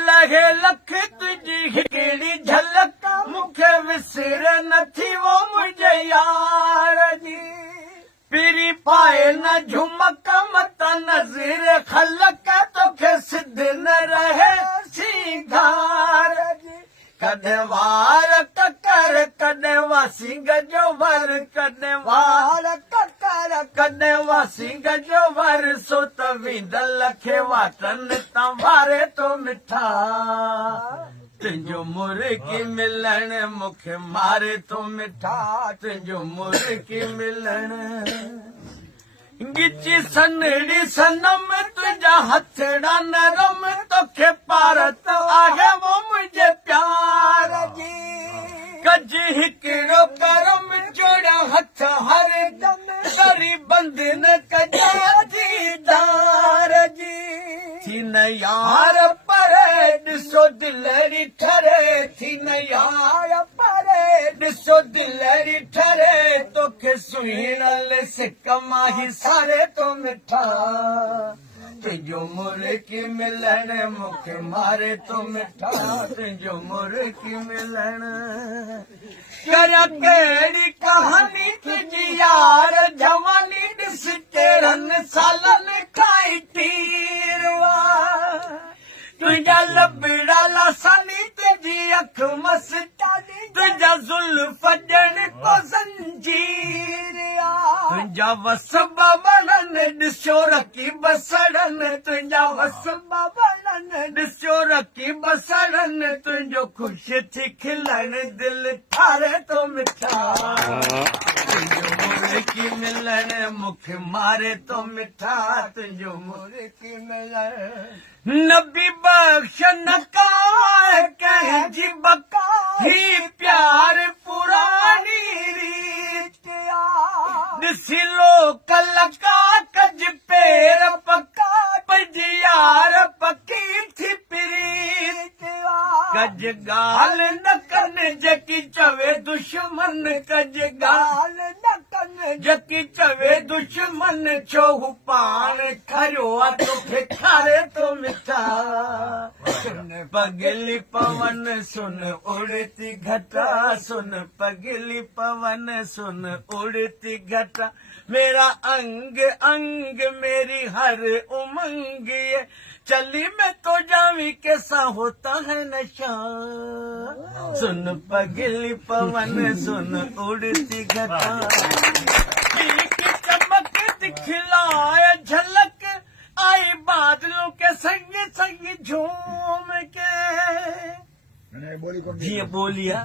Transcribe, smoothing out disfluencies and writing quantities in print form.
लहे लख तुझी हिकिड़ी झलक मूंखे विसर नथी वो मुंहिंजे यार जी पीरी पाए न झुमक मत नज़ीर खलक तोखे सिध न रहे सींगार जी कॾहिं वार ककर कॾहिं वासी गजो वर कॾहिं वार ककर कॾहिं वासी गजो वर सो त विंदल खे वाटनि तां वारे तो मिठा तुंहिंजो मुर्गी मिलण मूंखे मारे तो मिठा तुंहिंजो मुर्गी मिलण गिची सनड़ी सनम तुझा हथड़ा नरम तोखे पारत आहे वो मुझे प्यार जी कज हिकिड़ो करम जोड़ा हथ हर दम करी बंद न कजा दीदार जी थी न यार पर ॾिसो दिलरी ठरे थी न यार पर ॾिसो दिलरी ठरे तोखे सुहिणल सिक माही सारे तो मिठा तुंहिंजो मुर्गी मिलण मूंखे मारे तो मिठा तुंहिंजो मुर्गी मिलण कया कहिड़ी कहानी तुंहिंजी यार जवानी ॾिस केरनि सालनि खाई तीरवा तुझा लबड़ा लासानी तुझी अख मस्तानी तुझा जुल्फ ॼण को ज़ंजीर तुझा वसबा वणन ॾिसो रखी बसड़न तुझा वसबा वणन ॾिसो रखी बसड़न तुंहिंजो ख़ुशि थी खिलण दिल ठारे तो मिठा तुंहिंजो मुर्गी मिलण मूंखे मारे तो मिठा तुंहिंजो मुर्गी मिलण नबी बख्श नकार कंहिंजी बका ही प्यार पुरानी रीत ॾिसी लो कलका कज पेर पका पंहिंजी यार पकी थी प्रीत कज ॻाल्हि न कनि जेकी चवे दुश्मन कज ॻाल्हि न कनि जेकी चवे दुश्मन छो हू पाण खरियो आहे तोखे खारे तो मिठा सुन पगली पवन सुन उड़ती घटा सुन पगली पवन सुन उड़ती घटा मेरा अंग अंग मेरी हर उमंग ये चली मैं तो जावी कैसा होता है नशा सुन पगली पवन सुन उड़ती घटा की चमक दिखलाए झलक आई बादलों के संग संग झूम के ये बोलिया